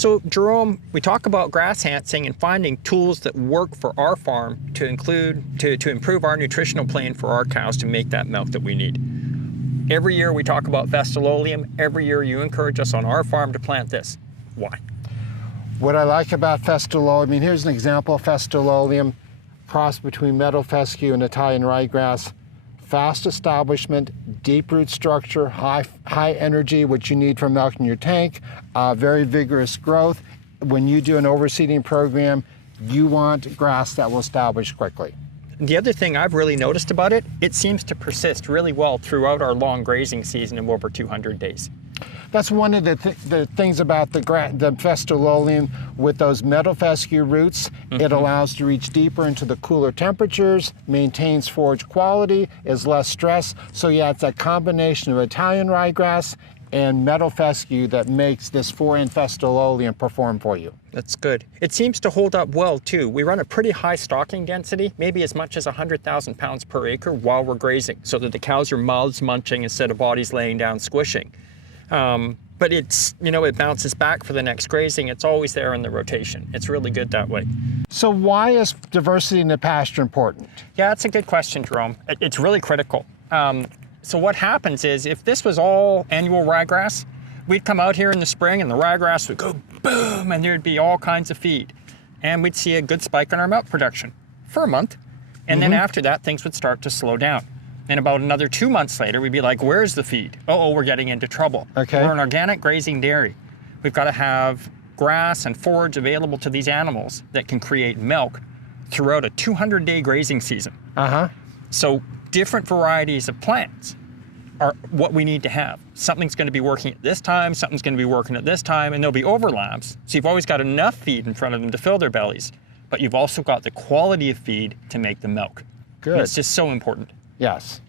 So Jerome, we talk about grass hancing and finding tools that work for our farm to improve our nutritional plan for our cows to make that milk that we need. Every year we talk about Festulolium. Every year you encourage us on our farm to plant this. Why? What I like about Festulolium, I mean, here's an example of Festulolium, cross between meadow fescue and Italian ryegrass. Fast establishment, deep root structure, high energy, which you need for milking your tank, very vigorous growth. When you do an overseeding program, you want grass that will establish quickly. The other thing I've really noticed about it, it seems to persist really well throughout our long grazing season of over 200 days. That's one of the things about the Festulolium with those meadow fescue roots. It allows to reach deeper into the cooler temperatures, maintains forage quality, is less stress. So yeah, it's that combination of Italian ryegrass and meadow fescue that makes this 4N Festulolium perform for you. That's good. It seems to hold up well too. We run a pretty high stocking density, maybe as much as 100,000 pounds per acre while we're grazing, so that the cows are mouths munching instead of bodies laying down squishing. But it's, you know, it bounces back for the next grazing. It's always there in the rotation. It's really good that way. So why is diversity in the pasture important? Yeah, that's a good question, Jerome. It's really critical. So what happens is, if this was all annual ryegrass, we'd come out here in the spring and the ryegrass would go boom, and there'd be all kinds of feed. And we'd see a good spike in our milk production for a month. And then after that, things would start to slow down. And about another 2 months later, we'd be like, where's the feed? Oh, we're getting into trouble. Okay. We're an organic grazing dairy. We've got to have grass and forage available to these animals that can create milk throughout a 200-day grazing season. So different varieties of plants are what we need to have. Something's going to be working at this time, something's going to be working at this time, and there'll be overlaps. So you've always got enough feed in front of them to fill their bellies, but you've also got the quality of feed to make the milk. Good. And it's just so important. Yes.